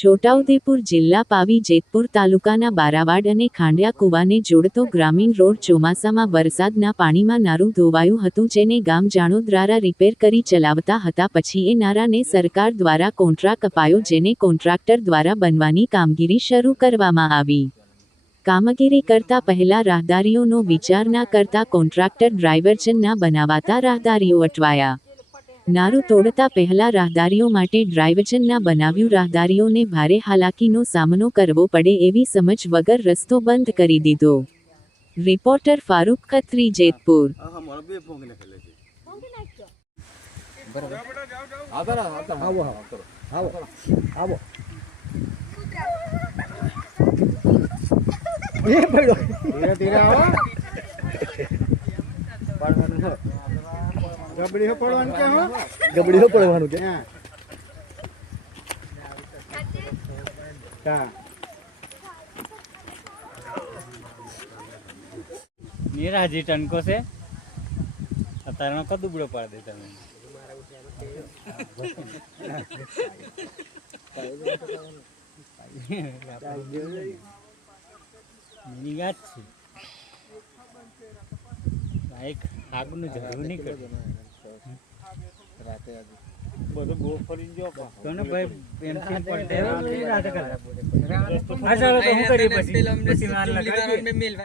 છોટાઉદેપુર જિલ્લા પાવી જેતપુર તાલુકાના બારાવાડ અને ખાંડિયા કુવાને જોડતો ગ્રામીણ રોડ ચોમાસામાં વરસાદના પાણીમાં નારું ધોવાયું હતું જેને ગામ જાણો દ્વારા રિપેર કરી ચલાવતા હતા. પછી એ નારાને સરકાર દ્વારા કોન્ટ્રાક્ટ અપાયો જેને કોન્ટ્રાક્ટર દ્વારા બનવાની કામગીરી શરૂ કરવામાં આવી. કામગીરી કરતા પહેલા રાહદારીઓનો વિચાર ના કરતા કોન્ટ્રાક્ટર ડ્રાઈવરજન ના બનાવાતા રાહદારીઓ અટવાયા. નારું તોડતા પહેલા રાહદારીઓ માટે ડ્રાઇવજનના બનાવ્યું રાહદારીઓને ભારે હાલાકીનો સામનો કરવો પડે એવી સમજ વગર રસ્તો બંધ કરી દીધો. રિપોર્ટર ફારૂક ખત્રી, જેતપુર. ધીરે ધીરે આવો. પાડવાનું છે ગબડી પડવાનું કે હો? ગબડીઓ પડવાનું કે? નિરાજી ટનકો છે. અત્યારમાં કદ દુબળો પાડી દે તમે ભાઈ વાત છે. આ આગનું જરૂર નહીં કરજો બધું ગો ફરીને જો તો ને ભાઈ પેન્સિલ પડતે રાતે કરે. આ ચાલો તો હું કરી પછી પછી વાર લગાડીએ.